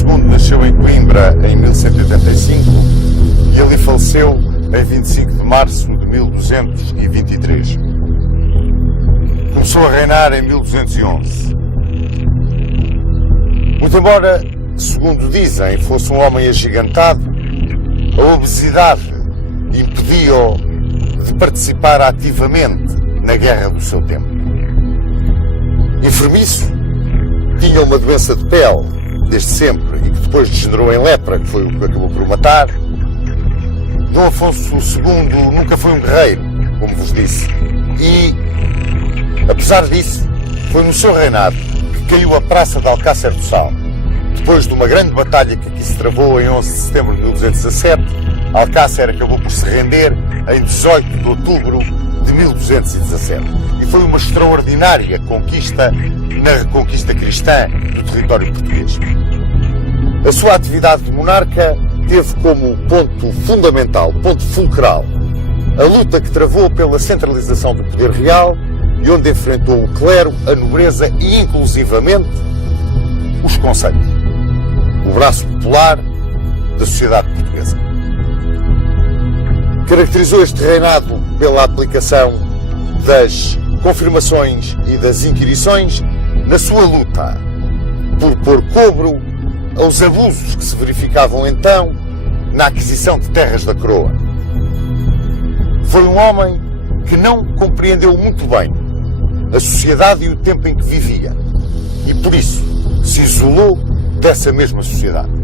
II nasceu em Coimbra em 1185 e ali faleceu em 25 de março de 1223. Começou a reinar em 1211. Muito embora, segundo dizem, fosse um homem agigantado, a obesidade impediu-o de participar ativamente na guerra do seu tempo. Enfermiço, tinha uma doença de pele desde sempre e que depois degenerou em lepra, que foi o que acabou por o matar. Dom Afonso II nunca foi um guerreiro, como vos disse, e, apesar disso, foi no seu reinado que caiu a praça de Alcácer do Sal. Depois de uma grande batalha que aqui se travou em 11 de setembro de 1217, Alcácer acabou por se render em 18 de outubro de 1217. E foi uma extraordinária conquista na reconquista cristã do território português. A sua atividade de monarca teve como ponto fundamental, ponto fulcral, a luta que travou pela centralização do poder real e onde enfrentou o clero, a nobreza e, inclusivamente, os conselhos, o braço popular da sociedade portuguesa. Caracterizou este reinado pela aplicação das confirmações e das inquirições na sua luta por pôr cobro aos abusos que se verificavam então na aquisição de terras da coroa. Foi um homem que não compreendeu muito bem a sociedade e o tempo em que vivia e por isso se isolou dessa mesma sociedade.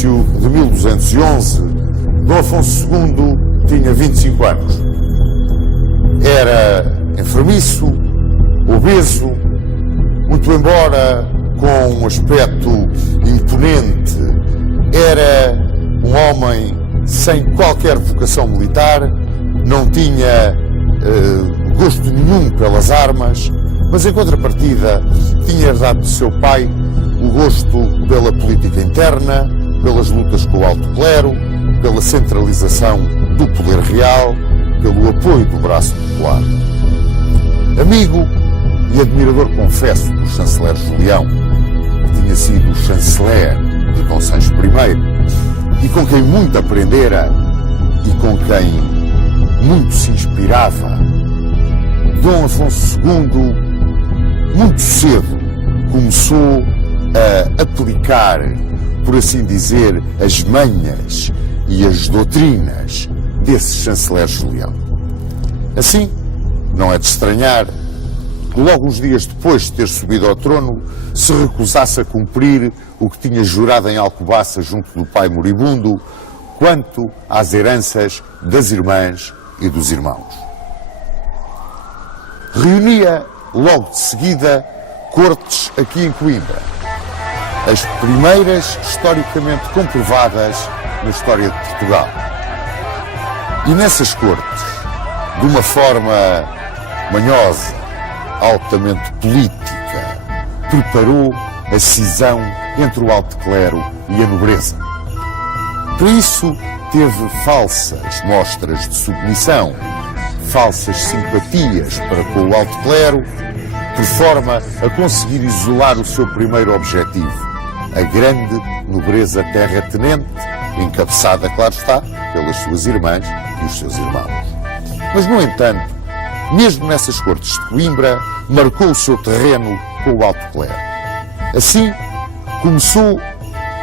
De 1211, Dom Afonso II tinha 25 anos. Era enfermiço, obeso, muito embora com um aspecto imponente, era um homem sem qualquer vocação militar, não tinha gosto nenhum pelas armas, mas em contrapartida tinha herdado de seu pai o gosto pela política interna, pelas lutas com o alto clero, pela centralização do poder real, pelo apoio do braço popular. Amigo e admirador, confesso, do chanceler Julião, que tinha sido chanceler de Dom Sancho I, e com quem muito aprendera e com quem muito se inspirava, Dom Afonso II, muito cedo, começou a aplicar, por assim dizer, as manhas e as doutrinas desse chanceler Julião. Assim, não é de estranhar que logo uns dias depois de ter subido ao trono se recusasse a cumprir o que tinha jurado em Alcobaça junto do pai moribundo quanto às heranças das irmãs e dos irmãos. Reunia logo de seguida cortes aqui em Coimbra as primeiras historicamente comprovadas na história de Portugal. E nessas cortes, de uma forma manhosa, altamente política, preparou a cisão entre o alto clero e a nobreza. Por isso, teve falsas mostras de submissão, falsas simpatias para com o alto clero, por forma a conseguir isolar o seu primeiro objetivo, a grande nobreza terratenente, encabeçada, claro está, pelas suas irmãs e os seus irmãos. Mas, no entanto, mesmo nessas cortes de Coimbra, marcou o seu terreno com o alto clero. Assim, começou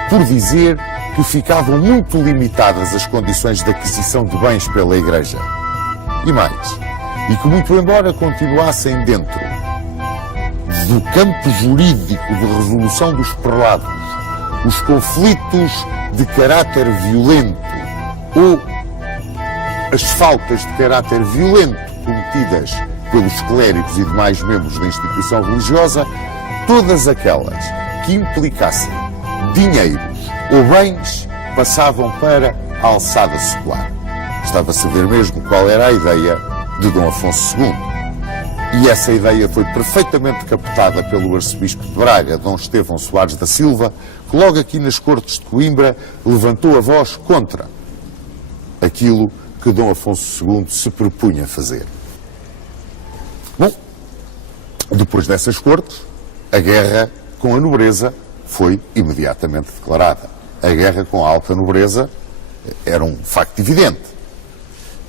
por dizer que ficavam muito limitadas as condições de aquisição de bens pela Igreja. E mais, e que muito embora continuassem dentro do campo jurídico de resolução dos prelados os conflitos de caráter violento ou as faltas de caráter violento cometidas pelos clérigos e demais membros da instituição religiosa, todas aquelas que implicassem dinheiros ou bens passavam para a alçada secular. Estava-se a ver mesmo qual era a ideia de Dom Afonso II. E essa ideia foi perfeitamente captada pelo arcebispo de Braga, Dom Estevão Soares da Silva, que logo aqui nas cortes de Coimbra levantou a voz contra aquilo que Dom Afonso II se propunha fazer. Bom, depois dessas cortes, a guerra com a nobreza foi imediatamente declarada. A guerra com a alta nobreza era um facto evidente.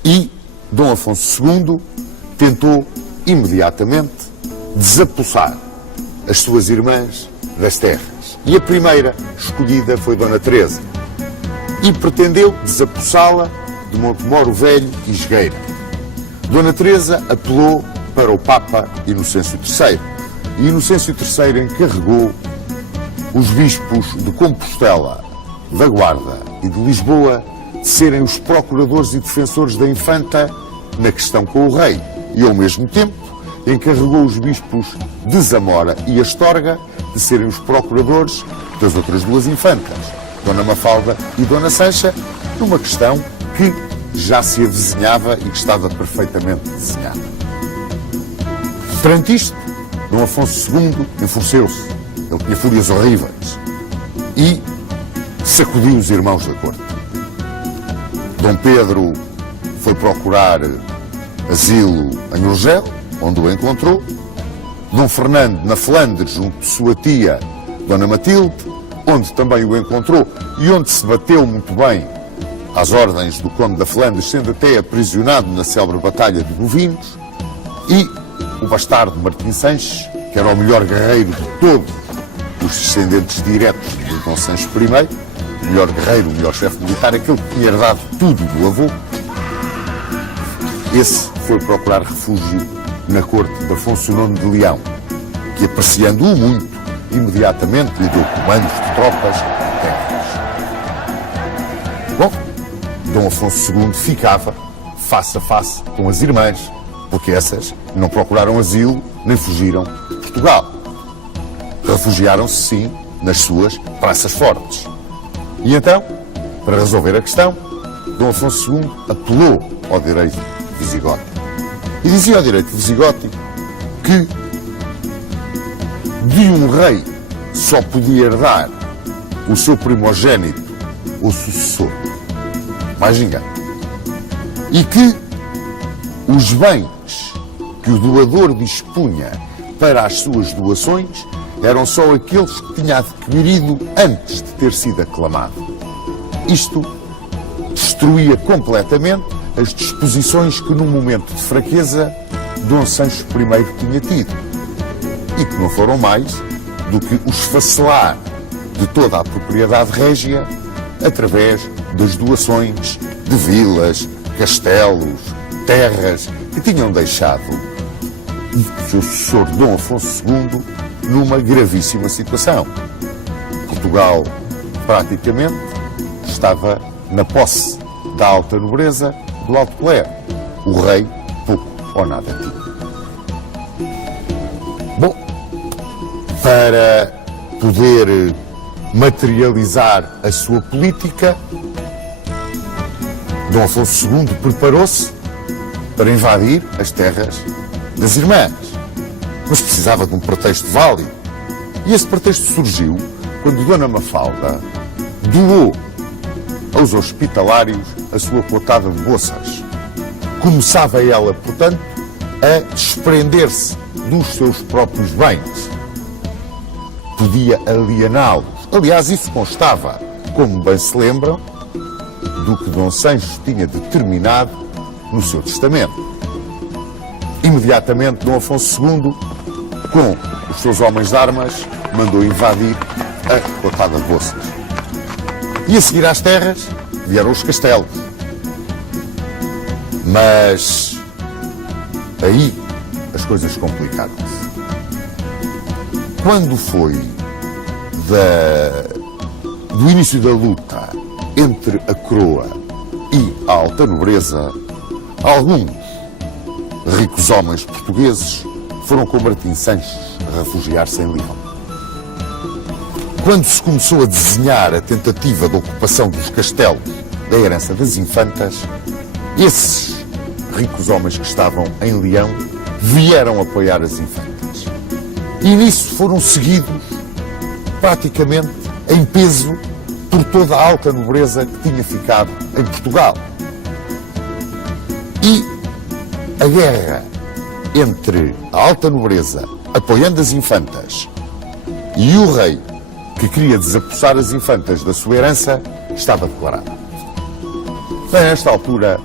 E Dom Afonso II tentou imediatamente desapossar as suas irmãs das terras. E a primeira escolhida foi Dona Teresa. E pretendeu desapossá-la de Montemoro Velho e Jogueira. Dona Teresa apelou para o Papa Inocêncio III. E Inocêncio III encarregou os bispos de Compostela, da Guarda e de Lisboa de serem os procuradores e defensores da infanta na questão com o rei. E, ao mesmo tempo, encarregou os bispos de Zamora e Astorga de serem os procuradores das outras duas infantas, Dona Mafalda e Dona Sancha, numa questão que já se avizinhava e que estava perfeitamente desenhada. Perante isto, Dom Afonso II enfureceu-se. Ele tinha fúrias horríveis e sacudiu os irmãos da corte. Dom Pedro foi procurar asilo em Urgel, onde o encontrou. Dom Fernando, na Flandres, junto de sua tia, Dona Matilde, onde também o encontrou e onde se bateu muito bem às ordens do Conde da Flandres, sendo até aprisionado na célebre Batalha de Bovinos. E o bastardo Martim Sanches, que era o melhor guerreiro de todos os descendentes diretos de Dom Sancho I, o melhor guerreiro, o melhor chefe militar, aquele que tinha herdado tudo do avô. Esse foi procurar refúgio na corte de Afonso IX de Leão, que, apreciando-o muito, imediatamente lhe deu comandos de tropas e terras. Bom, Dom Afonso II ficava face a face com as irmãs, porque essas não procuraram asilo nem fugiram de Portugal. Refugiaram-se, sim, nas suas praças fortes. E então, para resolver a questão, Dom Afonso II apelou ao direito visigótico. E dizia ao direito visigótico que de um rei só podia herdar o seu primogênito ou sucessor, mais ninguém. E que os bens que o doador dispunha para as suas doações eram só aqueles que tinha adquirido antes de ter sido aclamado. Isto destruía completamente as disposições que, num momento de fraqueza, Dom Sancho I tinha tido, e que não foram mais do que o esfacelar de toda a propriedade régia através das doações de vilas, castelos, terras que tinham deixado o seu sucessor Dom Afonso II numa gravíssima situação. Portugal, praticamente, estava na posse da alta nobreza do alto clero. O rei pouco ou nada tinha. Bom, para poder materializar a sua política, Dom Afonso II preparou-se para invadir as terras das irmãs, mas precisava de um pretexto válido. E esse pretexto surgiu quando Dona Mafalda doou aos hospitalários a sua cotada de bolsas. Começava ela, portanto, a desprender-se dos seus próprios bens. Podia aliená-los. Aliás, isso constava, como bem se lembram, do que Dom Sancho tinha determinado no seu testamento. Imediatamente, Dom Afonso II, com os seus homens de armas, mandou invadir a cotada de bolsas. E a seguir às terras vieram os castelos. Mas aí as coisas complicaram-se. Quando foi do início da luta entre a coroa e a alta nobreza, alguns ricos homens portugueses foram com Martim Sanches a refugiar-se em Leão. Quando se começou a desenhar a tentativa de ocupação dos castelos da herança das infantas, esses ricos homens que estavam em Leão vieram apoiar as infantas. E nisso foram seguidos, praticamente em peso, por toda a alta nobreza que tinha ficado em Portugal. E a guerra entre a alta nobreza, apoiando as infantas, e o rei, que queria desapossar as infantas da sua herança, estava declarada. Foi nesta altura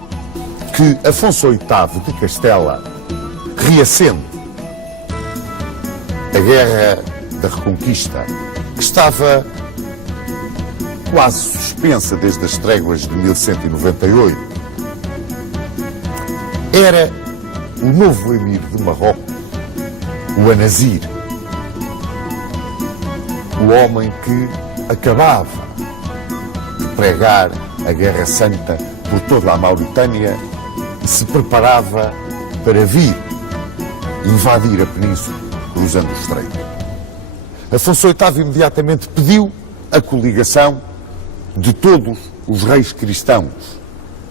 que Afonso VIII de Castela reacende a Guerra da Reconquista, que estava quase suspensa desde as tréguas de 1198. Era o novo emir de Marrocos, o Anazir, o homem que acabava de pregar a Guerra Santa por toda a Mauritânia e se preparava para vir invadir a península, cruzando o estreito. Afonso VIII imediatamente pediu a coligação de todos os reis cristãos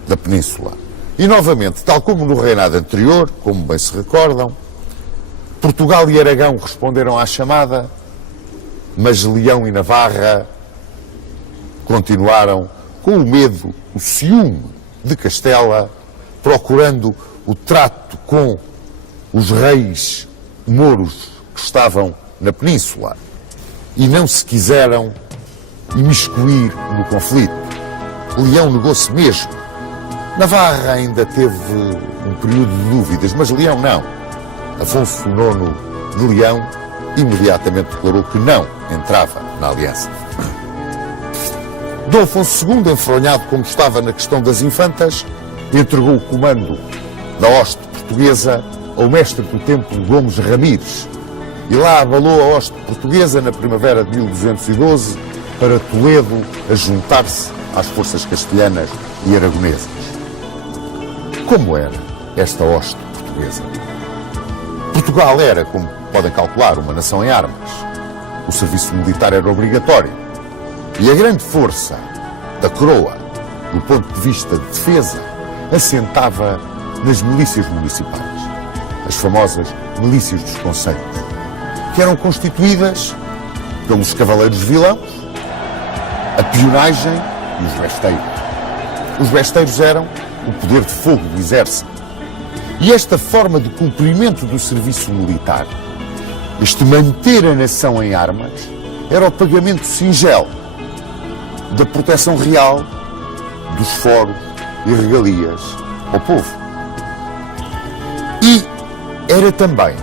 da península. E novamente, tal como no reinado anterior, como bem se recordam, Portugal e Aragão responderam à chamada, mas Leão e Navarra continuaram com o medo, o ciúme de Castela, procurando o trato com os reis mouros que estavam na península e não se quiseram imiscuir no conflito. Leão negou-se mesmo. Navarra ainda teve um período de dúvidas, mas Leão não. Afonso IX de Leão imediatamente declarou que não entrava na aliança. Dom Afonso II, enfronhado como estava na questão das infantas, entregou o comando da hoste portuguesa ao mestre do templo Gomes Ramires e lá abalou a hoste portuguesa na primavera de 1212 para Toledo a juntar-se às forças castelhanas e aragonesas. Como era esta hoste portuguesa? Portugal era, como podem calcular, uma nação em armas. O serviço militar era obrigatório. E a grande força da coroa, do ponto de vista de defesa, assentava nas milícias municipais, as famosas milícias dos concelhos, que eram constituídas pelos cavaleiros vilãos, a pionagem e os besteiros. Os besteiros eram o poder de fogo do exército. E esta forma de cumprimento do serviço militar, este manter a nação em armas, era o pagamento singelo da proteção real dos foros e regalias ao povo. E era também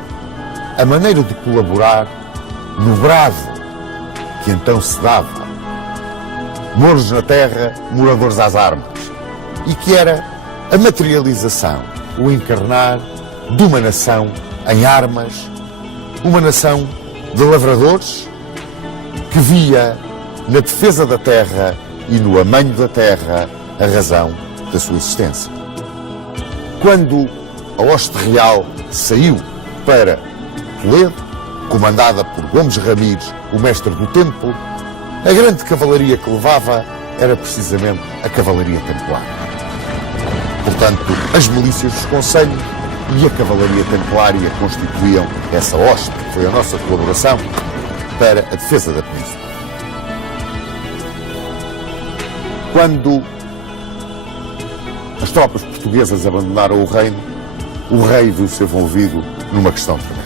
a maneira de colaborar no brado que então se dava. Mouros na terra, moradores às armas. E que era a materialização, o encarnar de uma nação em armas, uma nação de lavradores que via na defesa da terra e no amanho da terra a razão da sua existência. Quando a hoste real saiu para Toledo, comandada por Gomes Ramires, o mestre do templo, A grande cavalaria que levava era precisamente a cavalaria templar. Portanto, as milícias dos concelhos e a cavalaria templária constituíam essa hoste, que foi a nossa colaboração para a defesa da península. Quando as tropas portuguesas abandonaram o reino, o rei viu-se envolvido numa questão tremenda.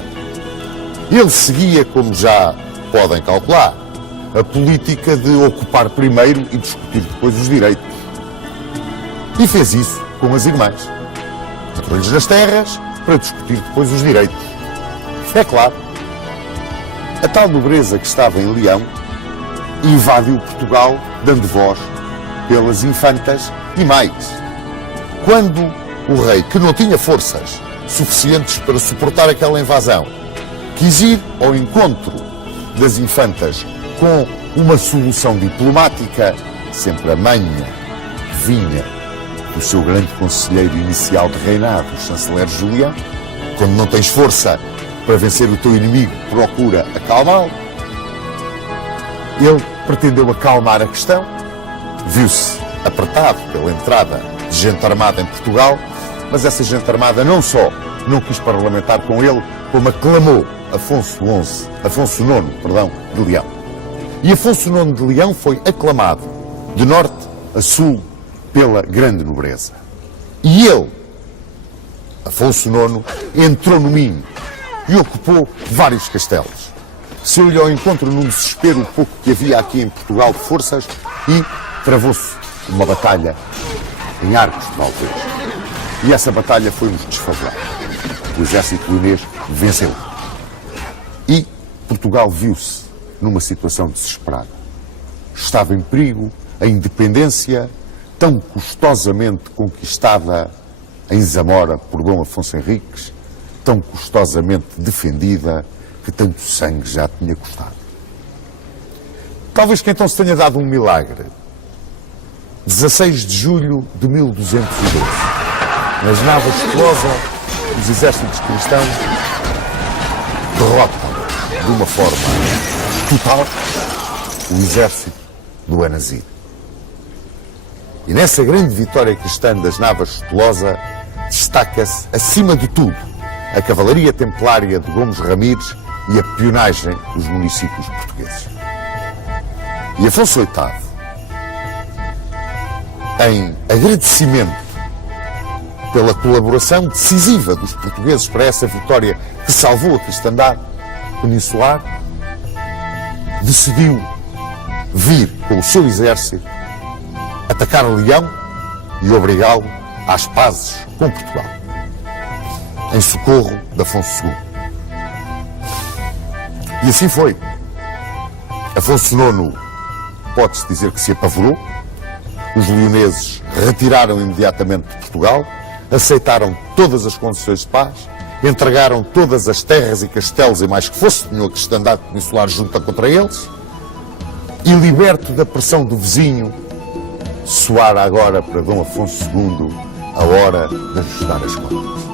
Ele seguia, como já podem calcular, a política de ocupar primeiro e discutir depois os direitos. E fez isso com as irmãs. Entrou-lhes nas terras para discutir depois os direitos. É claro, a tal nobreza que estava em Leão invadiu Portugal, dando voz pelas infantas e mais. Quando o rei, que não tinha forças suficientes para suportar aquela invasão, quis ir ao encontro das infantas com uma solução diplomática, sempre a manha vinha do seu grande conselheiro inicial de reinado, o chanceler Julião. Quando não tens força para vencer o teu inimigo, procura acalmá-lo. Ele pretendeu acalmar a questão, viu-se apertado pela entrada de gente armada em Portugal, mas essa gente armada não só não quis parlamentar com ele, como aclamou Afonso IX, de Leão. E Afonso IX de Leão foi aclamado de norte a sul pela grande nobreza. E ele, Afonso IX, entrou no Minho e ocupou vários castelos. Saiu-lhe ao encontro num desespero o pouco que havia aqui em Portugal de forças e travou-se uma batalha em Arcos de Valdez. E essa batalha foi-nos desfavorável. O exército leonês venceu. E Portugal viu-se numa situação desesperada. Estava em perigo a independência tão custosamente conquistada em Zamora por Dom Afonso Henriques, tão custosamente defendida, que tanto sangue já tinha custado. Talvez que então se tenha dado um milagre. 16 de julho de 1212, nas Navas de Tolosa, os exércitos cristãos derrotam de uma forma total o exército do Anazir. E nessa grande vitória cristã das Navas de Tolosa destaca-se, acima de tudo, a cavalaria templária de Gomes Ramires e a peonagem dos municípios portugueses. E Afonso VIII, em agradecimento pela colaboração decisiva dos portugueses para essa vitória que salvou a cristandade peninsular, decidiu vir com o seu exército atacar Leão e obrigá-lo às pazes com Portugal, em socorro de Afonso II. E assim foi. Afonso IX, pode-se dizer que se apavorou. Os leoneses retiraram imediatamente de Portugal, aceitaram todas as condições de paz, entregaram todas as terras e castelos e mais que fosse, tinham a cristandade peninsular junta contra eles, e liberto da pressão do vizinho, soara agora para Dom Afonso II a hora de ajustar as contas.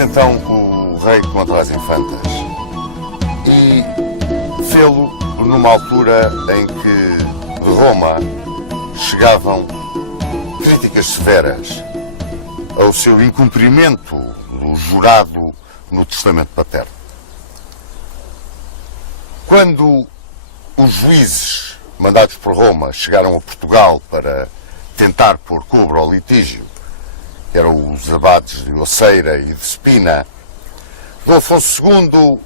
Então o rei contra as infantas e fê-lo numa altura em que de Roma chegavam críticas severas ao seu incumprimento do jurado no testamento paterno. Quando os juízes mandados por Roma chegaram a Portugal para tentar pôr cobro ao litígio, que eram os abades de Oceira e de Espina, Dom Afonso II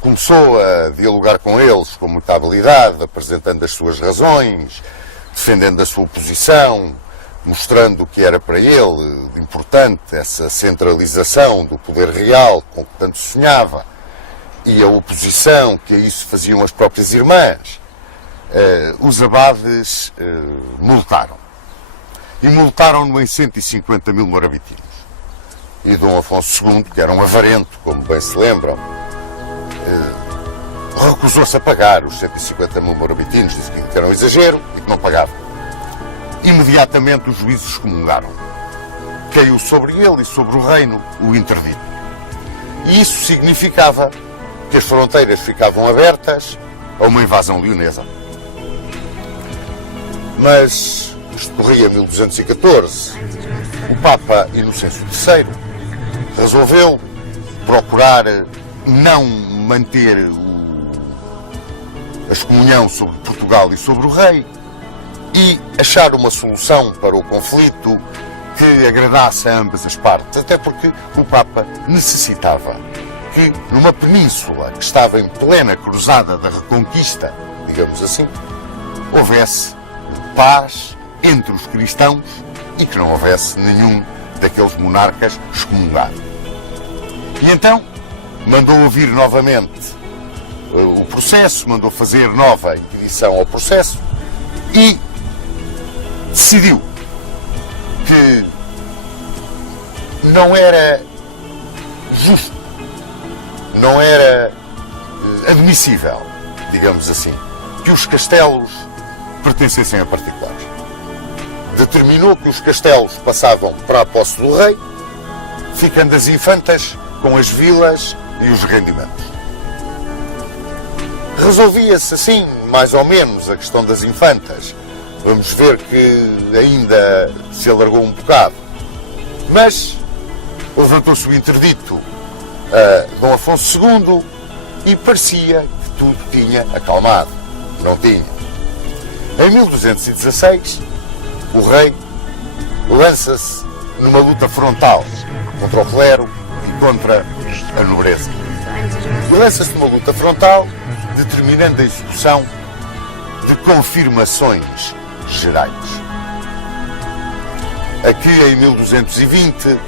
começou a dialogar com eles com muita habilidade, apresentando as suas razões, defendendo a sua posição, mostrando que era para ele importante essa centralização do poder real com que tanto sonhava, e a oposição que a isso faziam as próprias irmãs. Os abades multaram. E multaram-no em 150 mil morabitinos. E Dom Afonso II, que era um avarento, como bem se lembram, recusou-se a pagar os 150 mil morabitinos, disse que era um exagero e que não pagava. Imediatamente os juízes excomungaram. Caiu sobre ele e sobre o reino o interdito. E isso significava que as fronteiras ficavam abertas a uma invasão leonesa. Mas isto corria 1214. O Papa Inocêncio III resolveu procurar não manter a excomunhão sobre Portugal e sobre o rei e achar uma solução para o conflito que agradasse a ambas as partes, até porque o Papa necessitava que, numa península que estava em plena cruzada da Reconquista, digamos assim, houvesse paz entre os cristãos e que não houvesse nenhum daqueles monarcas excomungado. E então mandou ouvir novamente o processo, mandou fazer nova inquisição ao processo e decidiu que não era justo, não era admissível, digamos assim, que os castelos pertencessem a particulares. Determinou que os castelos passavam para a posse do rei, ficando as infantas com as vilas e os rendimentos. Resolvia-se assim, mais ou menos, a questão das infantas. Vamos ver que ainda se alargou um bocado. Mas levantou-se o interdito a Dom Afonso II e parecia que tudo tinha acalmado. Não tinha. Em 1216, o rei lança-se numa luta frontal contra o clero e contra a nobreza. Lança-se numa luta frontal, determinando a execução de confirmações gerais. Aqui, em 1220,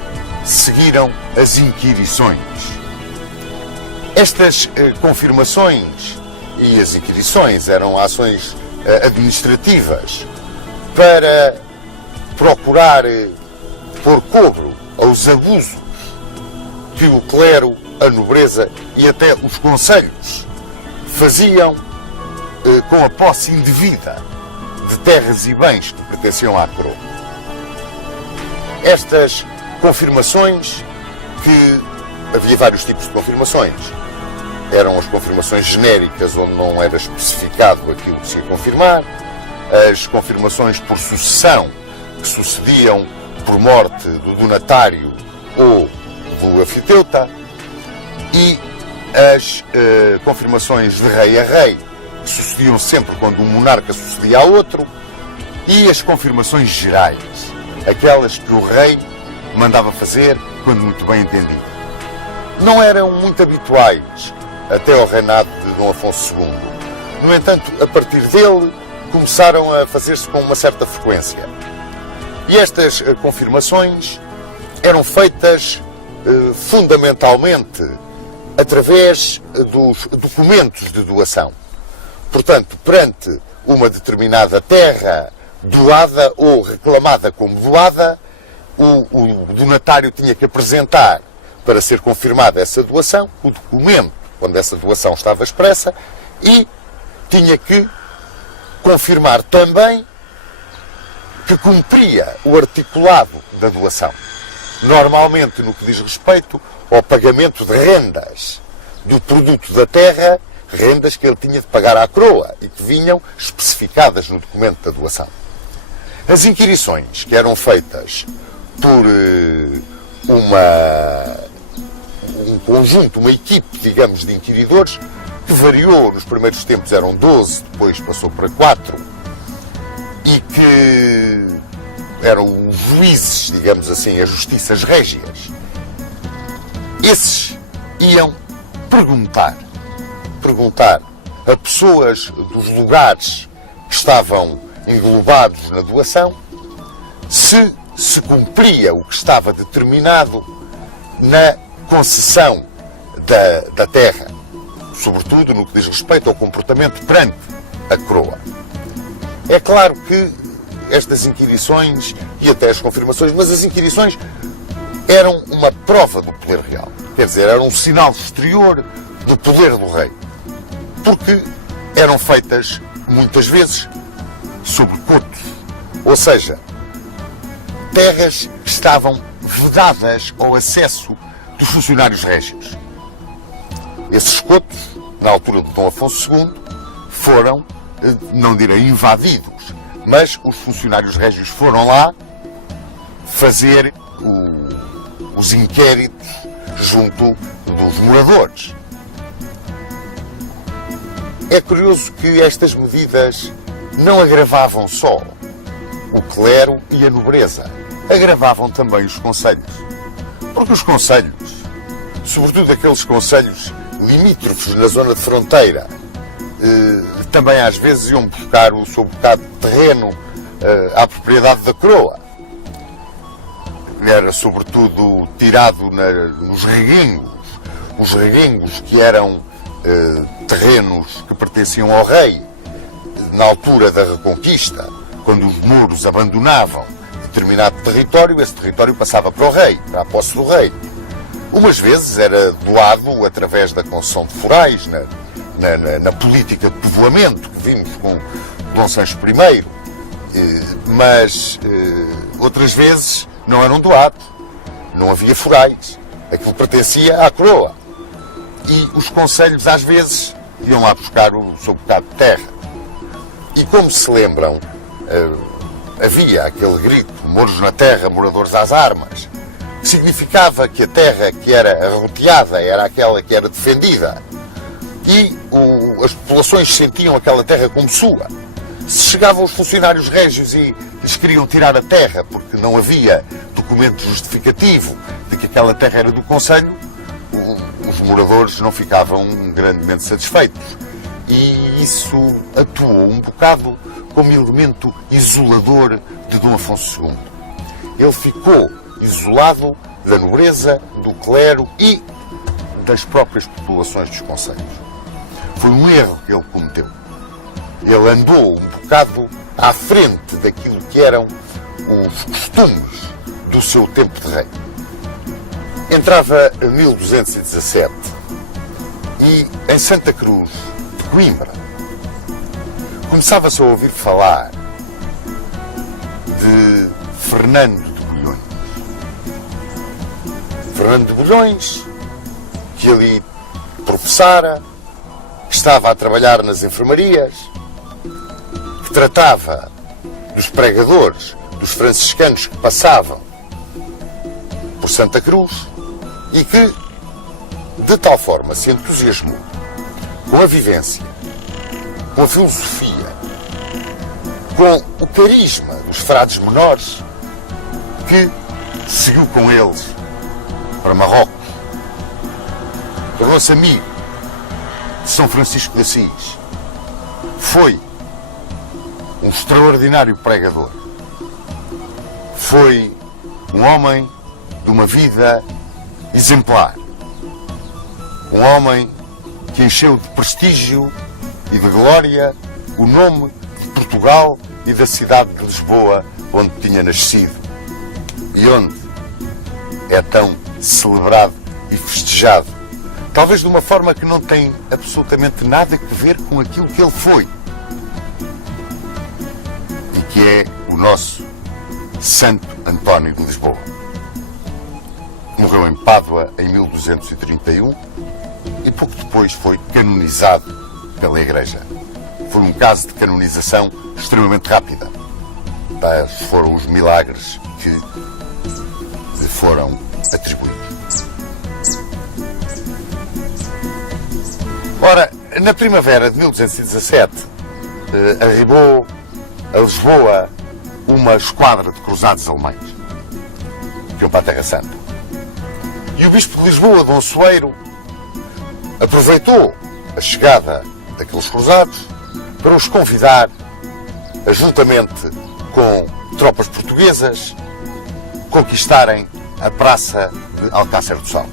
seguiram as inquirições. Estas confirmações e as inquirições eram ações administrativas para procurar pôr cobro aos abusos que o clero, a nobreza e até os conselhos faziam com a posse indevida de terras e bens que pertenciam à coroa. Estas confirmações, que havia vários tipos de confirmações. Eram as confirmações genéricas, onde não era especificado aquilo que se ia confirmar, as confirmações por sucessão, que sucediam por morte do donatário ou do anfiteuta, e as confirmações de rei a rei, que sucediam sempre quando um monarca sucedia a outro, e as confirmações gerais, aquelas que o rei mandava fazer quando muito bem entendido. Não eram muito habituais até ao reinado de Dom Afonso II. No entanto, a partir dele, começaram a fazer-se com uma certa frequência. E estas confirmações eram feitas fundamentalmente através dos documentos de doação. Portanto, perante uma determinada terra doada ou reclamada como doada, o donatário tinha que apresentar, para ser confirmada essa doação, o documento, quando essa doação estava expressa, e tinha que confirmar também que cumpria o articulado da doação. Normalmente, no que diz respeito ao pagamento de rendas do produto da terra, rendas que ele tinha de pagar à coroa e que vinham especificadas no documento da doação. As inquirições, que eram feitas por um conjunto, uma equipe, digamos, de inquiridores, que variou, nos primeiros tempos eram 12, depois passou para 4, e que que eram os juízes, digamos assim, as justiças régias. Esses iam perguntar a pessoas dos lugares que estavam englobados na doação se cumpria o que estava determinado na concessão da terra, sobretudo no que diz respeito ao comportamento perante a coroa. É claro que estas inquirições e até as confirmações, mas as inquirições eram uma prova do poder real. Quer dizer, eram um sinal exterior do poder do rei. Porque eram feitas, muitas vezes, sobre cotos. Ou seja, terras que estavam vedadas ao acesso dos funcionários régios. Esses cotos, na altura de Dom Afonso II, foram, não direi invadidos, mas os funcionários régios foram lá fazer os inquéritos junto dos moradores. É curioso que estas medidas não agravavam só o clero e a nobreza, agravavam também os concelhos. Porque os concelhos, sobretudo aqueles concelhos limítrofes na zona de fronteira, também às vezes iam buscar o seu bocado de terreno à propriedade da coroa. Era sobretudo tirado nos reguengos, os reguengos que eram terrenos que pertenciam ao rei na altura da Reconquista, quando os mouros abandonavam determinado território, esse território passava para o rei, para a posse do rei. Umas vezes era doado através da concessão de forais, na política de povoamento que vimos com Dom Sancho I, mas outras vezes não eram doados, não havia forais, aquilo pertencia à coroa. E os concelhos às vezes iam lá buscar o seu bocado de terra. E como se lembram, havia aquele grito, mouros na terra, moradores às armas, que significava que a terra que era arroteada era aquela que era defendida. E as populações sentiam aquela terra como sua. Se chegavam os funcionários régios e lhes queriam tirar a terra porque não havia documento justificativo de que aquela terra era do concelho, os moradores não ficavam grandemente satisfeitos. E isso atuou um bocado como elemento isolador de Dom Afonso II. Ele ficou isolado da nobreza, do clero e das próprias populações dos concelhos. Foi um erro que ele cometeu. Ele andou um bocado à frente daquilo que eram os costumes do seu tempo de rei. Entrava 1217 e em Santa Cruz de Coimbra começava-se a ouvir falar de Fernando de Bulhões. Fernando de Bulhões, que ali professara, que estava a trabalhar nas enfermarias, que tratava dos pregadores, dos franciscanos que passavam por Santa Cruz e que, de tal forma, se entusiasmou com a vivência, com a filosofia, com o carisma dos frades menores, que seguiu com eles para Marrocos, tornou-se amigo de São Francisco de Assis, foi um extraordinário pregador, foi um homem de uma vida exemplar, um homem que encheu de prestígio e de glória o nome de Portugal e da cidade de Lisboa, onde tinha nascido e onde é tão celebrado e festejado, talvez de uma forma que não tem absolutamente nada a ver com aquilo que ele foi, e que é o nosso Santo António de Lisboa. Morreu em Pádua em 1231 e pouco depois foi canonizado pela Igreja. Foi um caso de canonização extremamente rápida. Tais foram os milagres que lhe foram atribuídos. Ora, na primavera de 1217, arribou a Lisboa uma esquadra de cruzados alemães que iam para a Terra Santa. E o bispo de Lisboa, Dom Soeiro, aproveitou a chegada daqueles cruzados para os convidar a, juntamente com tropas portuguesas, conquistarem a praça de Alcácer do Sal.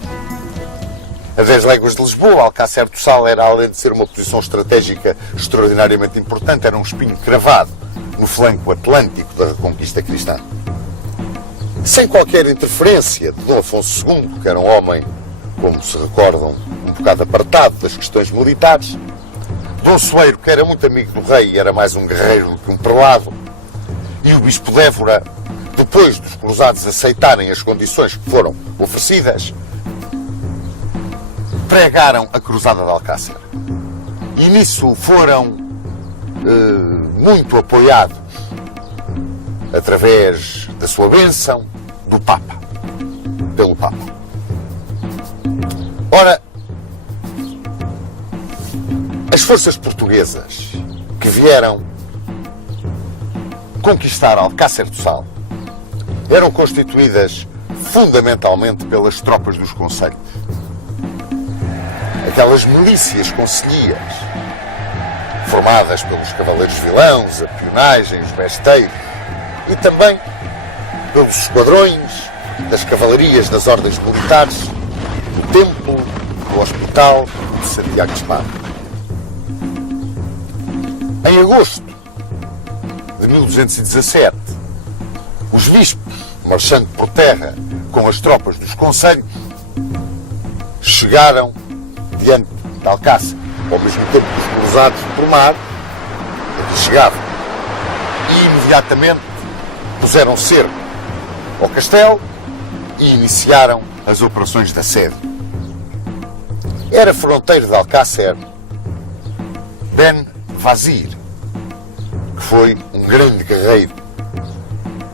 A 10 léguas de Lisboa, Alcácer do Sal era, além de ser uma posição estratégica extraordinariamente importante, era um espinho cravado no flanco atlântico da reconquista cristã. Sem qualquer interferência de Dom Afonso II, que era um homem, como se recordam, um bocado apartado das questões militares, Dom Soeiro, que era muito amigo do rei e era mais um guerreiro do que um prelado, e o bispo de Évora, depois dos cruzados aceitarem as condições que foram oferecidas, pregaram a cruzada de Alcácer. E nisso foram muito apoiados através da sua bênção do Papa, pelo Papa. Ora, as forças portuguesas que vieram conquistar Alcácer do Sal eram constituídas fundamentalmente pelas tropas dos concelhos. Aquelas milícias concelhias, formadas pelos cavaleiros vilãos, a pionagem, os besteiros, e também pelos esquadrões das cavalarias das ordens militares, do Templo, do Hospital e de Santiago de Espada. Em agosto de 1217, os bispos, marchando por terra com as tropas dos concelhos, chegaram diante de Alcácer, ao mesmo tempo que os cruzados por mar aqui chegavam, e imediatamente puseram cerco ao castelo e iniciaram as operações de assédio. Era fronteiro de Alcácer Ben Vazir, que foi um grande guerreiro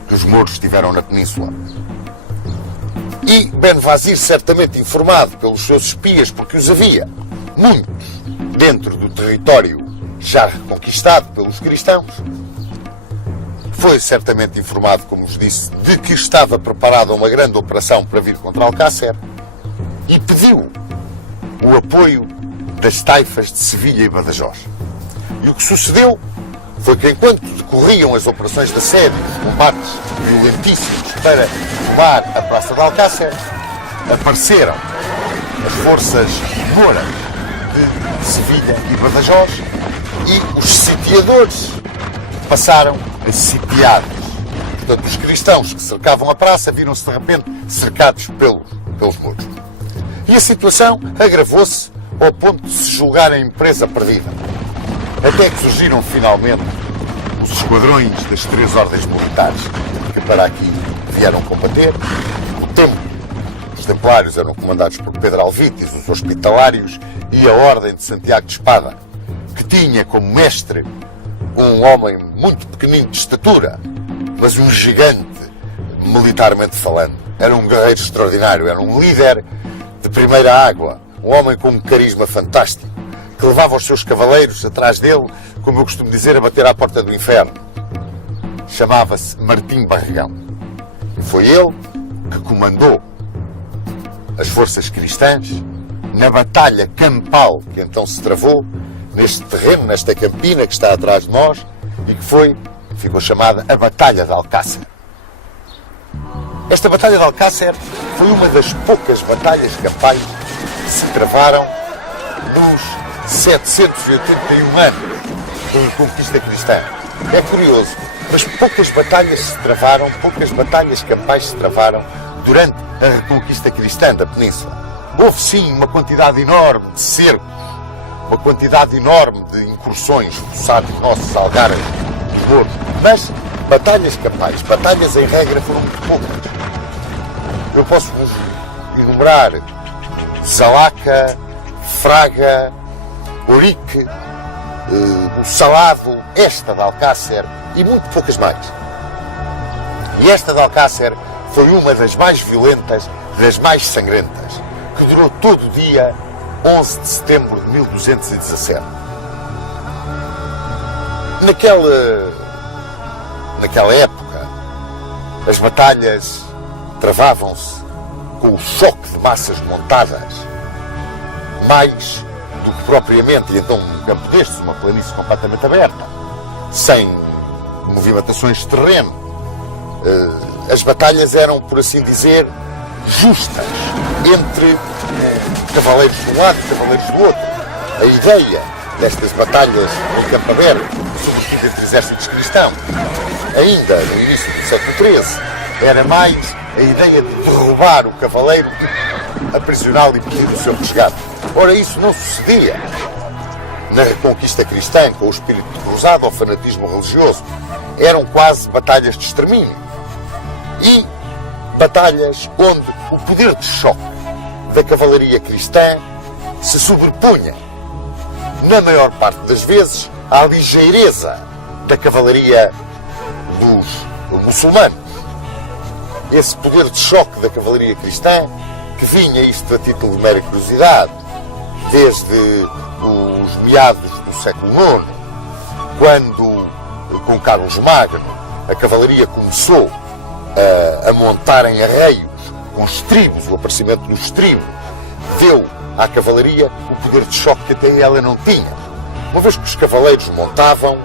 que os mouros tiveram na península. E Ben Vazir, certamente informado pelos seus espias, porque os havia muitos dentro do território já reconquistado pelos cristãos, foi certamente informado, como vos disse, de que estava preparada uma grande operação para vir contra Alcácer e pediu o apoio das taifas de Sevilha e Badajoz. E o que sucedeu foi que, enquanto decorriam as operações de assédio, os combates violentíssimos para tomar a praça de Alcácer, apareceram as forças mouras de Sevilha e Badajoz e os sitiadores passaram a sitiar. Portanto, os cristãos que cercavam a praça viram-se de repente cercados pelos mouros. E a situação agravou-se ao ponto de se julgar a empresa perdida. Até que surgiram finalmente os esquadrões das 3 ordens militares que para aqui vieram combater. O Templo, os Templários eram comandados por Pedro Alvítis, os Hospitalários e a Ordem de Santiago de Espada, que tinha como mestre um homem muito pequenino de estatura, mas um gigante militarmente falando. Era um guerreiro extraordinário, era um líder de primeira água, um homem com um carisma fantástico, que levava os seus cavaleiros atrás dele, como eu costumo dizer, a bater à porta do inferno. Chamava-se Martim Barregão. E foi ele que comandou as forças cristãs na batalha campal que então se travou neste terreno, nesta campina que está atrás de nós e que ficou chamada a Batalha de Alcácer. Esta Batalha de Alcácer foi uma das poucas batalhas campais que se travaram nos 781 anos da conquista cristã. É curioso, mas poucas batalhas se travaram, poucas batalhas campais se travaram durante a reconquista cristã da península. Houve sim uma quantidade enorme de cercos, uma quantidade enorme de incursões, forçados nossos algarves, os mouros, mas batalhas campais, batalhas em regra foram muito poucas. Eu posso-vos enumerar Zalaca, Fraga, Ourique, o Salado, esta de Alcácer e muito poucas mais. E esta de Alcácer foi uma das mais violentas, das mais sangrentas, que durou todo o dia 11 de setembro de 1217. Naquela época, As batalhas travavam-se com o choque de massas montadas, mais do que propriamente, e então um campo destes, uma planície completamente aberta, sem movimentações de terreno. As batalhas eram, por assim dizer, justas entre cavaleiros de um lado e cavaleiros do outro. A ideia destas batalhas em campo aberto, sobretudo entre exércitos cristãos, ainda no início do século XIII, era mais a ideia de derrubar o cavaleiro, aprisioná-lo e pedir o seu resgate. Ora, isso não sucedia na Reconquista cristã, com o espírito cruzado ao fanatismo religioso. Eram quase batalhas de extermínio. E batalhas onde o poder de choque da cavalaria cristã se sobrepunha, na maior parte das vezes, à ligeireza da cavalaria dos muçulmanos. Esse poder de choque da cavalaria cristã, que vinha, isto a título de mera curiosidade, desde os meados do século IX, quando, com Carlos Magno, a cavalaria começou a montar em arreios, com estribos, o aparecimento dos estribos, deu à cavalaria o poder de choque que até ela não tinha. Uma vez que os cavaleiros montavam,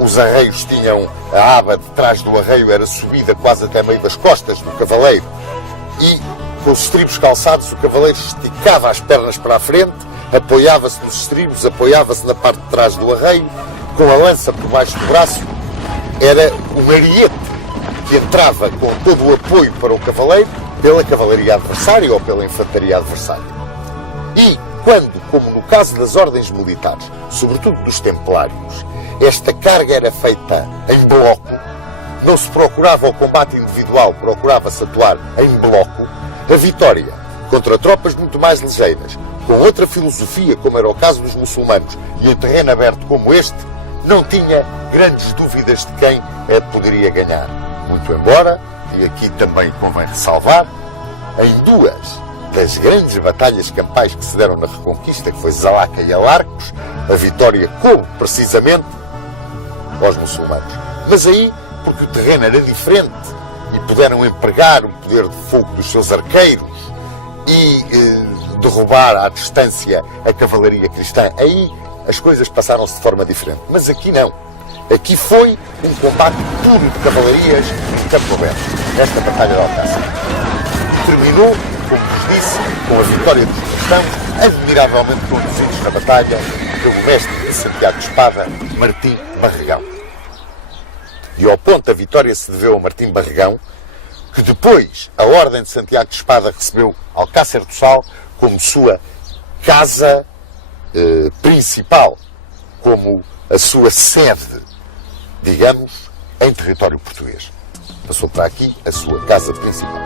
os arreios tinham, a aba de trás do arreio era subida quase até meio das costas do cavaleiro, e com os estribos calçados o cavaleiro esticava as pernas para a frente, apoiava-se nos estribos, apoiava-se na parte de trás do arreio, com a lança por baixo do braço. Era um ariete que entrava com todo o apoio para o cavaleiro pela cavalaria adversária ou pela infantaria adversária. E quando, como no caso das ordens militares, sobretudo dos templários, esta carga era feita em bloco, não se procurava o combate individual, procurava-se atuar em bloco, a vitória contra tropas muito mais ligeiras, com outra filosofia, como era o caso dos muçulmanos, e em terreno aberto como este, não tinha grandes dúvidas de quem poderia ganhar. Muito embora, e aqui também convém ressalvar, em duas das grandes batalhas campais que se deram na Reconquista, que foi Zalaca e Alarcos, a vitória coube precisamente aos muçulmanos. Mas aí, porque o terreno era diferente e puderam empregar o poder de fogo dos seus arqueiros e derrubar à distância a cavalaria cristã, aí as coisas passaram-se de forma diferente. Mas aqui não. Aqui foi um combate puro de cavalarias em campo aberto, nesta Batalha de Alcácer. Terminou, como vos disse, com a vitória dos cristãos, admiravelmente conduzidos na batalha pelo mestre de Santiago de Espada, Martim Barregão. E ao ponto da vitória se deveu a Martim Barregão, que depois a Ordem de Santiago de Espada recebeu Alcácer do Sal como sua casa principal, como a sua sede, digamos, em território português. Passou para aqui a sua casa principal.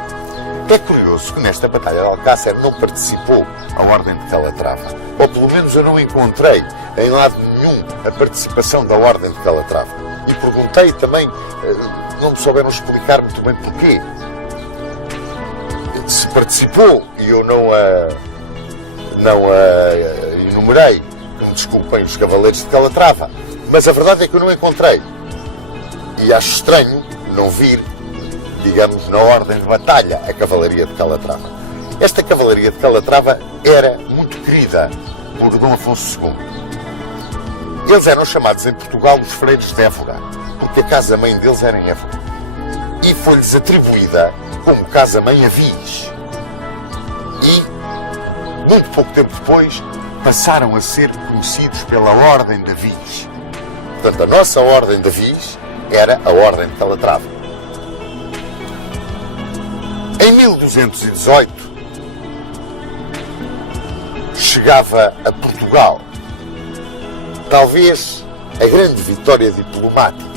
É curioso que nesta Batalha de Alcácer não participou a Ordem de Calatrava, ou pelo menos eu não encontrei em lado nenhum a participação da Ordem de Calatrava. E perguntei também, não me souberam explicar muito bem porquê. Se participou e eu não a enumerei, que me desculpem os cavaleiros de Calatrava, mas a verdade é que eu não encontrei. E acho estranho não vir, digamos, na ordem de batalha, a cavalaria de Calatrava. Esta cavalaria de Calatrava era muito querida por Dom Afonso II. Eles eram chamados em Portugal os freiros de Évora, porque a casa-mãe deles era em Évora. E foi-lhes atribuída como casa-mãe a Viz. E, muito pouco tempo depois, passaram a ser conhecidos pela Ordem da Viz. Portanto, a nossa Ordem da Viz era a Ordem de Calatrava. Em 1218, chegava a Portugal, talvez a grande vitória diplomática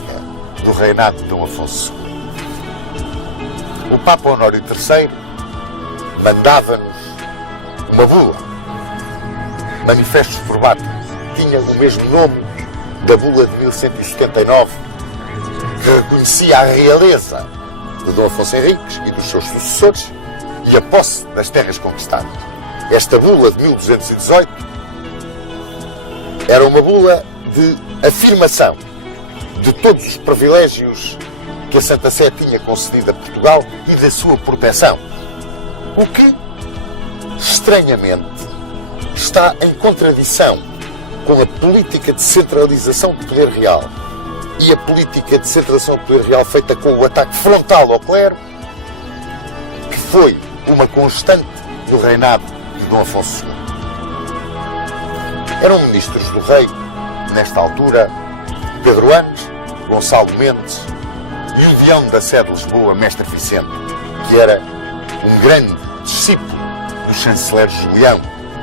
do reinado de Dom Afonso II. O Papa Honório III mandava-nos uma bula, Manifestos Probatum, tinha o mesmo nome da bula de 1179, que reconhecia a realeza de Dom Afonso Henriques e dos seus sucessores e a posse das terras conquistadas. Esta bula de 1218 era uma bula de afirmação de todos os privilégios que a Santa Sé tinha concedido a Portugal e da sua proteção. O que, estranhamente, está em contradição com a política de centralização do poder real e a política de centralização do poder real feita com o ataque frontal ao clero, que foi uma constante no reinado de Dom Afonso II. Eram ministros do rei, nesta altura, Pedro Anes, Gonçalo Mendes e o Deão da Sé de Lisboa, Mestre Vicente, que era um grande discípulo do chanceler Julião.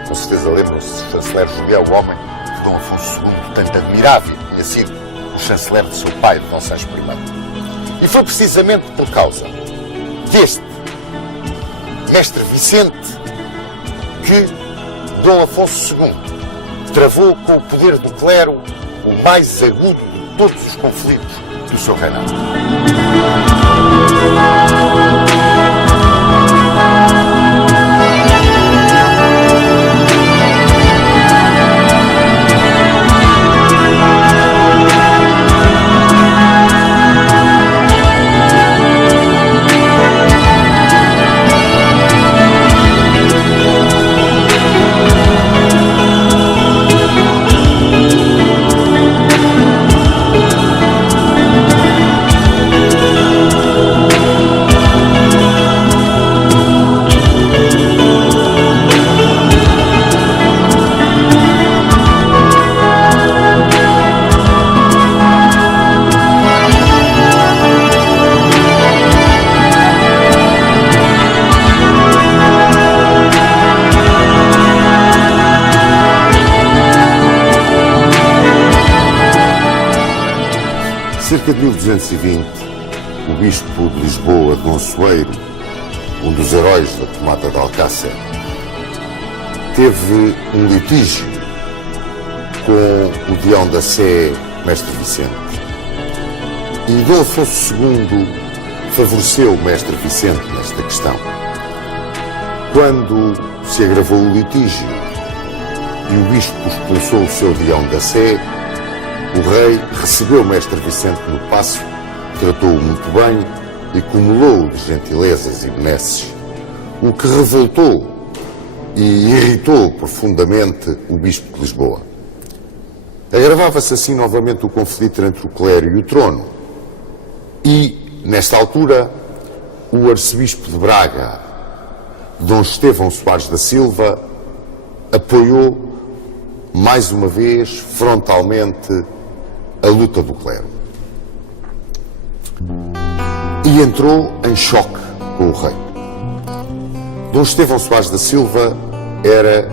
Com certeza lembram-se do chanceler Julião, o homem que Dom Afonso II tanto admirava e tinha sido o chanceler de seu pai, de Dom Sancho I. E foi precisamente por causa deste Mestre Vicente que Dom Afonso II travou com o poder do clero o mais agudo de todos os conflitos do seu reinado. Cerca de 1220, o bispo de Lisboa, Dom Soeiro, um dos heróis da tomada de Alcácer, teve um litígio com o Deão da Sé, Mestre Vicente. E Dom Afonso II favoreceu o Mestre Vicente nesta questão. Quando se agravou o litígio e o bispo expulsou o seu Deão da Sé, o rei recebeu o Mestre Vicente no paço, tratou-o muito bem e cumulou-o de gentilezas e benesses, o que revoltou e irritou profundamente o bispo de Lisboa. Agravava-se assim novamente o conflito entre o clero e o trono e, nesta altura, o arcebispo de Braga, Dom Estevão Soares da Silva, apoiou mais uma vez frontalmente a luta do clero e entrou em choque com o rei. Dom Estevão Soares da Silva era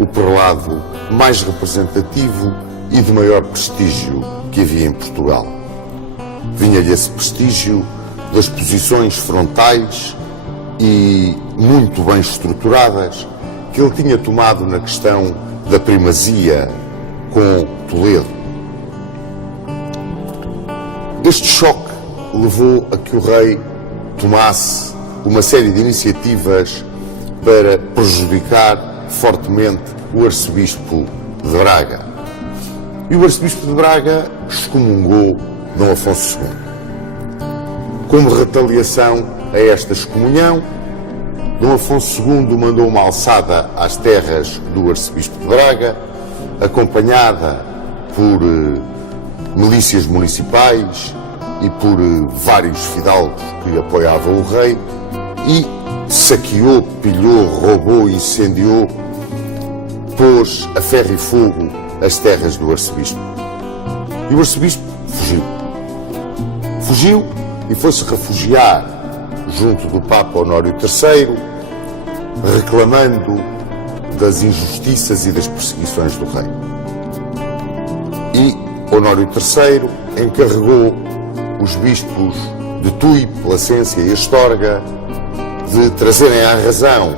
o prelado mais representativo e de maior prestígio que havia em Portugal. Vinha-lhe esse prestígio das posições frontais e muito bem estruturadas que ele tinha tomado na questão da primazia com Toledo. Este choque levou a que o rei tomasse uma série de iniciativas para prejudicar fortemente o arcebispo de Braga. E o arcebispo de Braga excomungou Dom Afonso II. Como retaliação a esta excomunhão, Dom Afonso II mandou uma alçada às terras do arcebispo de Braga, acompanhada por milícias municipais e por vários fidalgos que apoiavam o rei, e saqueou, pilhou, roubou, incendiou, pôs a ferro e fogo as terras do arcebispo. E o arcebispo fugiu. Fugiu e foi-se refugiar junto do Papa Honório III, reclamando das injustiças e das perseguições do rei. E Honório III encarregou os bispos de Tui, Placência e Astorga de trazerem à razão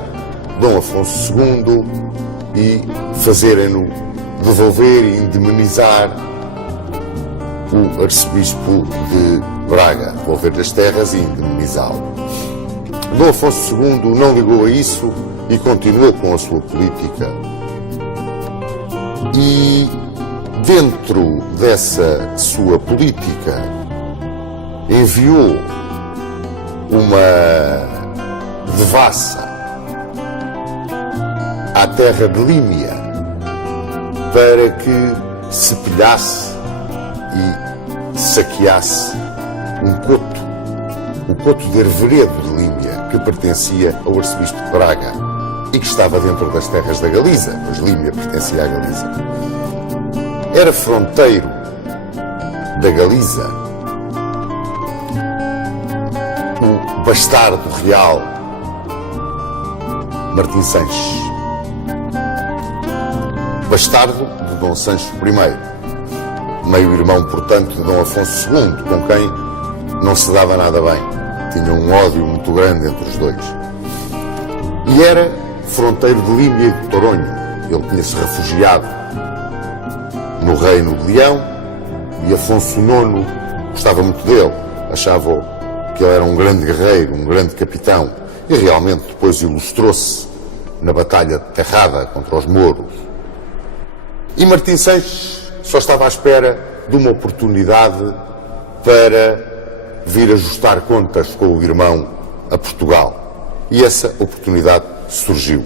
Dom Afonso II e fazerem-no devolver e indemnizar o arcebispo de Braga, devolver-lhe as terras e indemnizá-lo. Dom Afonso II não ligou a isso e continuou com a sua política. E dentro dessa sua política, enviou uma devassa à terra de Límia para que se pilhasse e saqueasse um coto, o coto de Arveredo de Límia, que pertencia ao arcebispo de Braga e que estava dentro das terras da Galiza, pois Límia pertencia à Galiza. Era fronteiro da Galiza o bastardo real Martim Sanches, bastardo de Dom Sancho I, meio-irmão, portanto, de Dom Afonso II, com quem não se dava nada bem. Tinha um ódio muito grande entre os dois. E era fronteiro de Límia e de Toronho. Ele tinha-se refugiado no Reino de Leão e Afonso IX gostava muito dele. Achava que ele era um grande guerreiro, um grande capitão. E realmente depois ilustrou-se na Batalha de Terrada contra os mouros. E Martim Sanches só estava à espera de uma oportunidade para vir ajustar contas com o irmão a Portugal. E essa oportunidade surgiu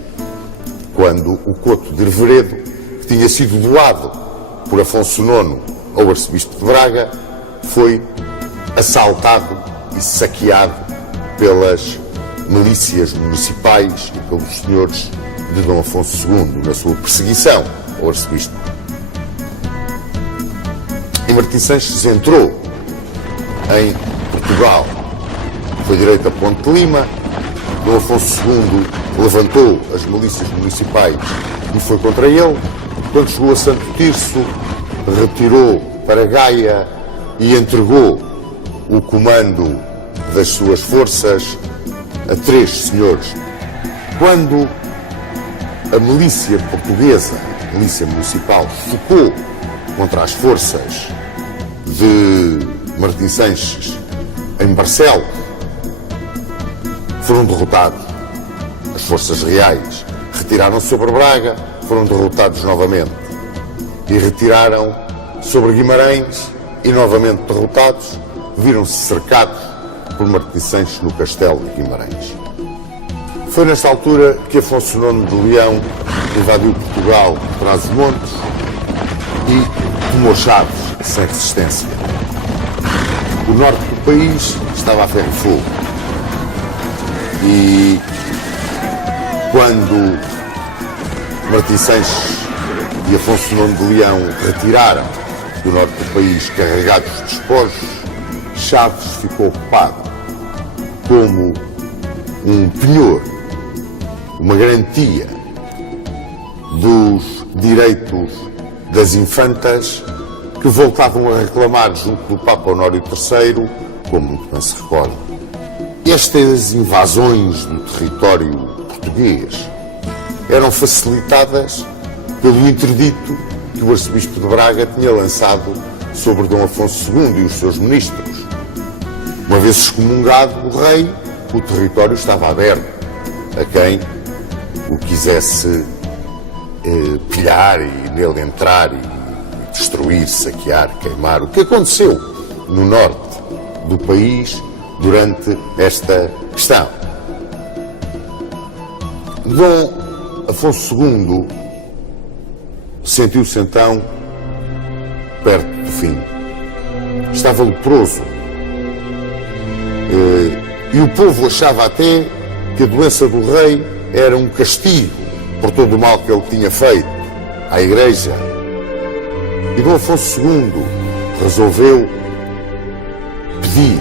quando o coto de Arveredo, que tinha sido doado por Afonso IX ao arcebispo de Braga, foi assaltado e saqueado pelas milícias municipais e pelos senhores de Dom Afonso II na sua perseguição ao arcebispo. E Martim Sanches entrou em Portugal, foi direito a Ponte de Lima. Dom Afonso II levantou as milícias municipais e foi contra ele. Quando chegou a Santo Tirso, retirou para Gaia e entregou o comando das suas forças a 3 senhores. Quando a milícia portuguesa, a milícia municipal, focou contra as forças de Martim Sanches em Barcelos, foram derrotados. As forças reais retiraram-se sobre Braga, foram derrotados novamente. E retiraram sobre Guimarães e novamente derrotados, viram-se cercados por Martim Sanches no castelo de Guimarães. Foi nesta altura que Afonso IX de Leão invadiu Portugal por Trás-os-Montes e tomou Chaves sem resistência. O norte do país estava a ferro e fogo. E quando Martim Sanches e Afonso IX de Leão retiraram do norte do país carregados de despojos, Chaves ficou ocupado como um penhor, uma garantia dos direitos das infantas que voltavam a reclamar junto do Papa Honório III, como muito bem se recorda. Estas invasões do território português eram facilitadas pelo interdito que o arcebispo de Braga tinha lançado sobre Dom Afonso II e os seus ministros. Uma vez excomungado o rei, o território estava aberto a quem o quisesse pilhar e nele entrar e destruir, saquear, queimar, o que aconteceu no norte do país durante esta questão. Dom Afonso II sentiu-se então perto do fim. Estava leproso. E o povo achava até que a doença do rei era um castigo por todo o mal que ele tinha feito à Igreja. E Dom Afonso II resolveu pedir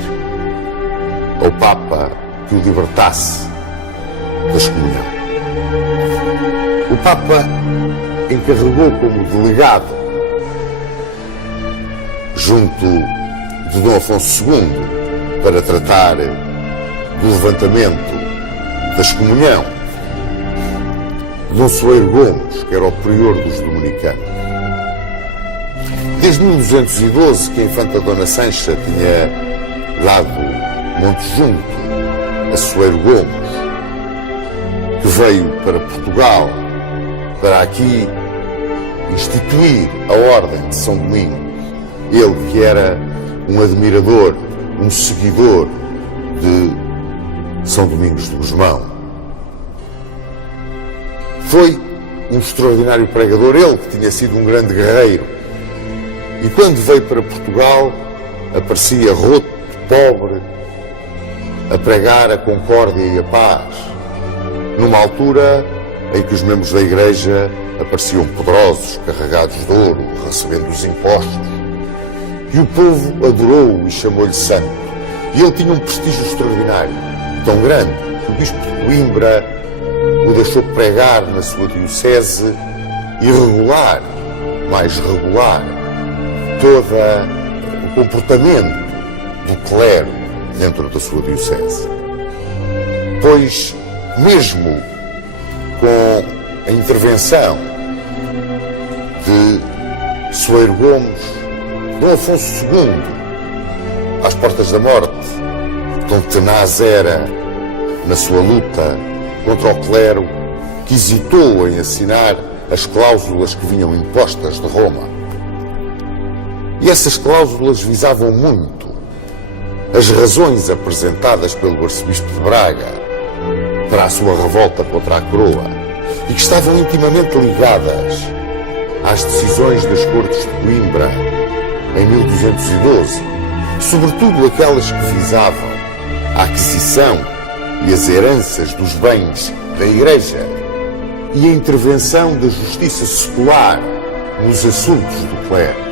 ao Papa que o libertasse da excomunhão. O Papa encarregou como delegado junto de Dom Afonso II para tratar do levantamento da excomunhão Dom Soeiro Gomes, que era o prior dos dominicanos. Desde 1212 que a infanta Dona Sancha tinha dado monte junto a Soeiro Gomes, que veio para Portugal para aqui instituir a Ordem de São Domingos. Ele que era um admirador um seguidor de São Domingos de Gusmão. Foi um extraordinário pregador, ele que tinha sido um grande guerreiro. E quando veio para Portugal, aparecia roto, pobre, a pregar a concórdia e a paz, numa altura em que os membros da Igreja apareciam poderosos, carregados de ouro, recebendo os impostos. E o povo adorou-o e chamou-lhe santo. E ele tinha um prestígio extraordinário, tão grande, que o bispo de Coimbra o deixou pregar na sua diocese e regular, mais regular, todo o comportamento do clero dentro da sua diocese. Pois, mesmo com a intervenção de Soeiro Gomes, Dom Afonso II, às portas da morte, tão tenaz era na sua luta contra o clero, que hesitou em assinar as cláusulas que vinham impostas de Roma. E essas cláusulas visavam muito as razões apresentadas pelo arcebispo de Braga para a sua revolta contra a coroa e que estavam intimamente ligadas às decisões das Cortes de Coimbra em 1212, sobretudo aquelas que visavam a aquisição e as heranças dos bens da Igreja e a intervenção da justiça secular nos assuntos do clero.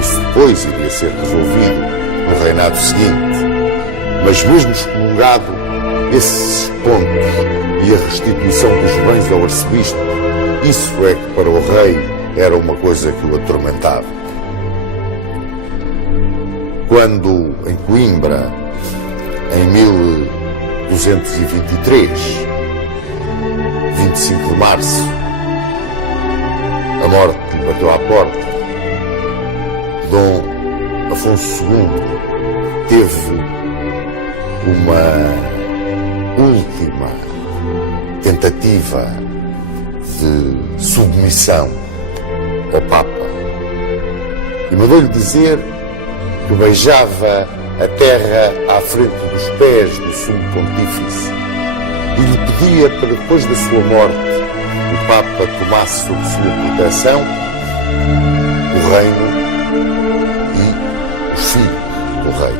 Isso depois iria ser resolvido no reinado seguinte, mas mesmo excomungado, esses pontos e a restituição dos bens ao arcebispo, isso é que para o rei era uma coisa que o atormentava. Quando em Coimbra, em 1223, 25 de março, a morte lhe bateu à porta, Dom Afonso II teve uma última tentativa de submissão ao Papa e mandou-lhe dizer que beijava a terra à frente dos pés do Sumo Pontífice e lhe pedia para depois da sua morte o Papa tomasse sob sua proteção o reino e os filhos do rei,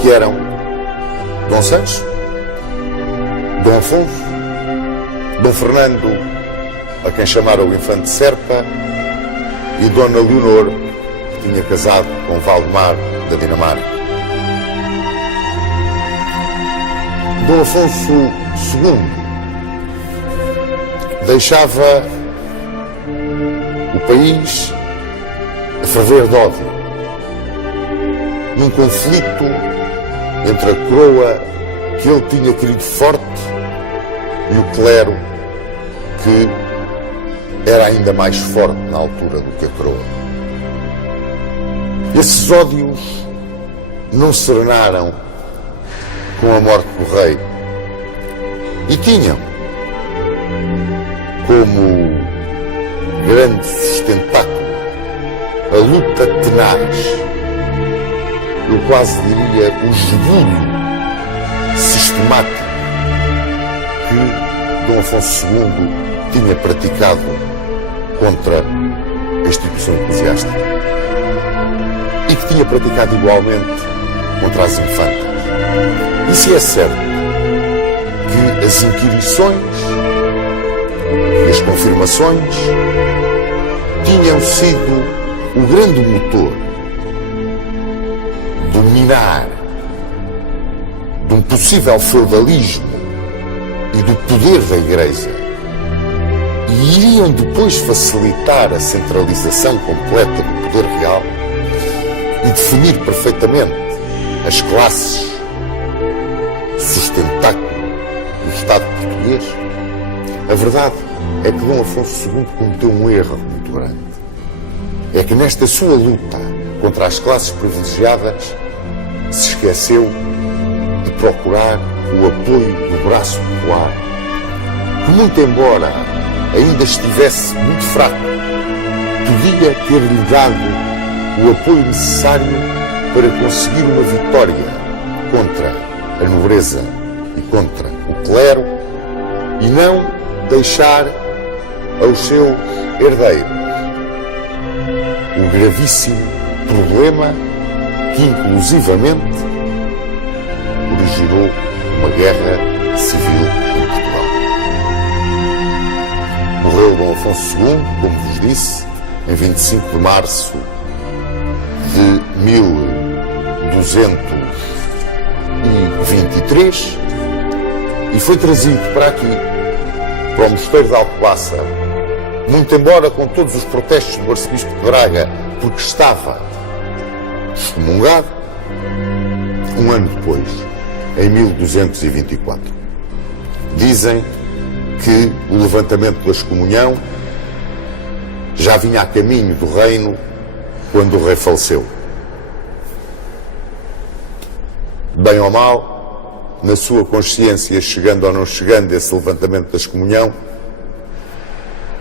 que eram Dom Sancho, Dom Afonso, Dom Fernando, a quem chamaram o Infante Serpa, e Dona Leonor, que tinha casado com Valdemar da Dinamarca. Dom Afonso II deixava o país a ferver de ódio, num conflito entre a coroa que ele tinha querido forte e o clero que era ainda mais forte na altura do que a coroa. Esses ódios não serenaram com a morte do rei e tinham como grande sustentáculo a luta tenaz, eu quase diria o esbulho sistemático que Dom Afonso II tinha praticado contra a instituição eclesiástica e que tinha praticado igualmente contra as infantas. E se é certo que as inquirições e as confirmações tinham sido o grande motor do minar de um possível feudalismo e do poder da Igreja, e iriam depois facilitar a centralização completa do poder real e definir perfeitamente as classes sustentáculo do Estado português, a verdade é que Dom Afonso II cometeu um erro muito grande. É que nesta sua luta contra as classes privilegiadas se esqueceu de procurar o apoio do braço popular, que, muito embora ainda estivesse muito fraco, podia ter-lhe dado o apoio necessário para conseguir uma vitória contra a nobreza e contra o clero e não deixar aos seus herdeiros o gravíssimo problema que inclusivamente originou uma guerra civil em Portugal. Morreu Dom Afonso II, como vos disse, em 25 de março de 1223 e foi trazido para aqui, para o Mosteiro de Alcobaça, muito embora com todos os protestos do arcebispo de Braga, porque estava excomungado, um ano depois, em 1224. Dizem que o levantamento da excomunhão já vinha a caminho do reino quando o rei faleceu. Bem ou mal, na sua consciência, chegando ou não chegando esse levantamento da excomunhão,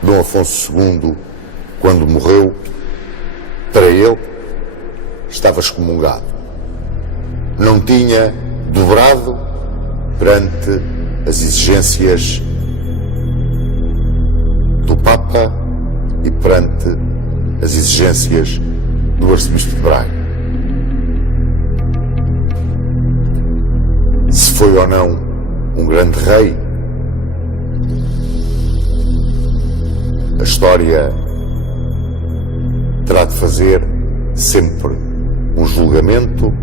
Dom Afonso II, quando morreu, para ele, estava excomungado. Não tinha dobrado perante as exigências do Papa e perante as exigências do arcebispo de Braga. Se foi ou não um grande rei, a história terá de fazer sempre um julgamento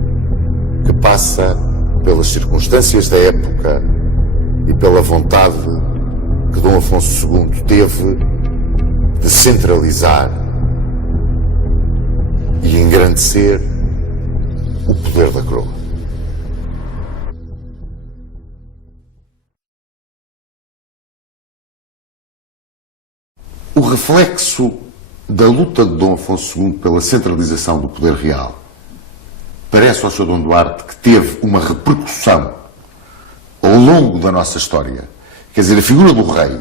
que passa pelas circunstâncias da época e pela vontade que Dom Afonso II teve de centralizar e engrandecer o poder da coroa. O reflexo da luta de Dom Afonso II pela centralização do poder real parece ao Sr. Dom Duarte que teve uma repercussão ao longo da nossa história. Quer dizer, a figura do rei,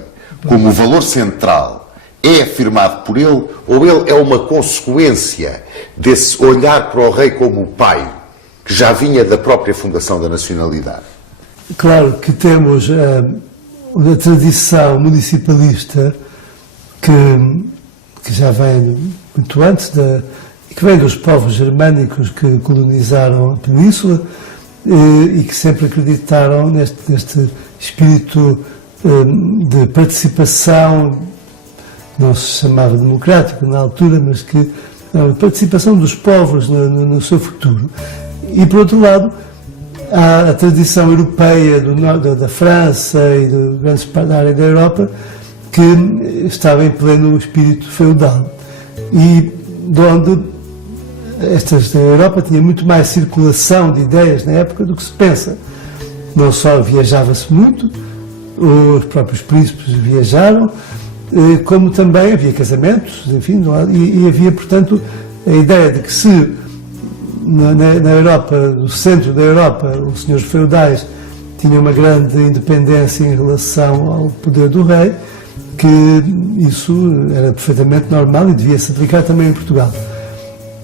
como o valor central, é afirmado por ele, ou ele é uma consequência desse olhar para o rei como o pai, que já vinha da própria fundação da nacionalidade? Claro que temos uma tradição municipalista que já vem muito antes, que vem dos povos germânicos que colonizaram a península e que sempre acreditaram neste espírito de participação, não se chamava democrático na altura, mas que a participação dos povos no seu futuro. E, por outro lado, há a tradição europeia da França e de grandes partes da área da Europa que estava em pleno espírito feudal e de onde a Europa tinha muito mais circulação de ideias na época do que se pensa. Não só viajava-se muito, os próprios príncipes viajaram, como também havia casamentos, enfim, e havia, portanto, a ideia de que se na Europa, no centro da Europa, os senhores feudais tinham uma grande independência em relação ao poder do rei, que isso era perfeitamente normal e devia-se aplicar também em Portugal.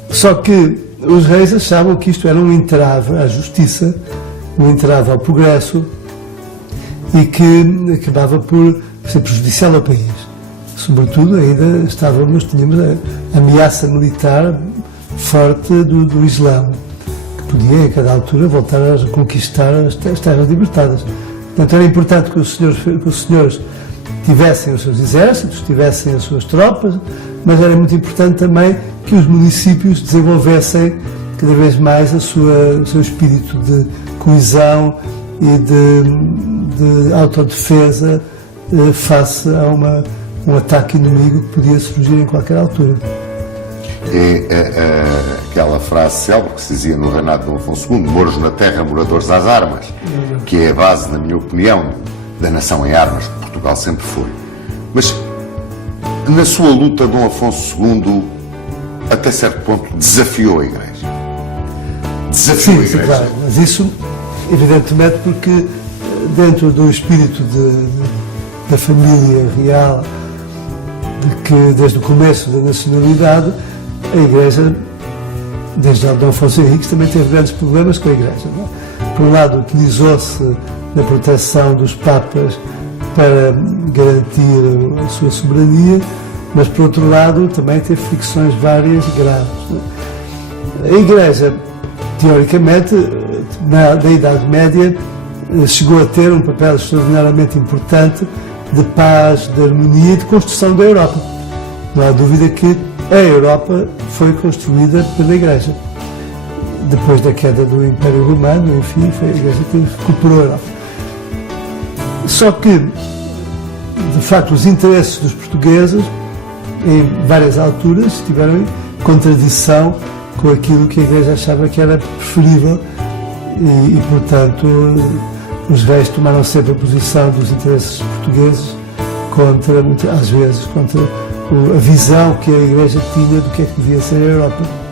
Só que os reis achavam que isto era um entrave à justiça, um entrave ao progresso e que acabava por ser prejudicial ao país. Sobretudo, ainda tínhamos a ameaça militar forte do Islão, que podia, a cada altura, voltar a conquistar as terras libertadas. Portanto, era importante que os senhores tivessem os seus exércitos, tivessem as suas tropas, mas era muito importante também que os municípios desenvolvessem cada vez mais o seu espírito de coesão e de autodefesa face a um ataque inimigo que podia surgir em qualquer altura. É aquela frase célebre que se dizia no reinado de Dom Afonso II, moros na terra, moradores às armas, que é a base, na minha opinião, da nação em armas, que Portugal sempre foi. Mas, na sua luta, Dom Afonso II, até certo ponto, desafiou a Igreja. Desafiou a Igreja. Sim, claro, mas isso, evidentemente, porque dentro do espírito da família real, de que desde o começo da nacionalidade, a Igreja desde Dom Afonso Henriques, também teve grandes problemas com a Igreja. Não é? Por um lado, utilizou-se da proteção dos Papas para garantir a sua soberania, mas, por outro lado, também teve fricções várias e graves. Não é? A Igreja, teoricamente, na Idade Média, chegou a ter um papel extraordinariamente importante de paz, de harmonia e de construção da Europa. Não há dúvida que a Europa foi construída pela Igreja. Depois da queda do Império Romano, enfim, foi a Igreja que recuperou a Europa. Só que, de facto, os interesses dos portugueses, em várias alturas, estiveram em contradição com aquilo que a Igreja achava que era preferível e portanto, os reis tomaram sempre a posição dos interesses portugueses contra, às vezes, contra a visão que a Igreja tinha do que é que devia ser a Europa.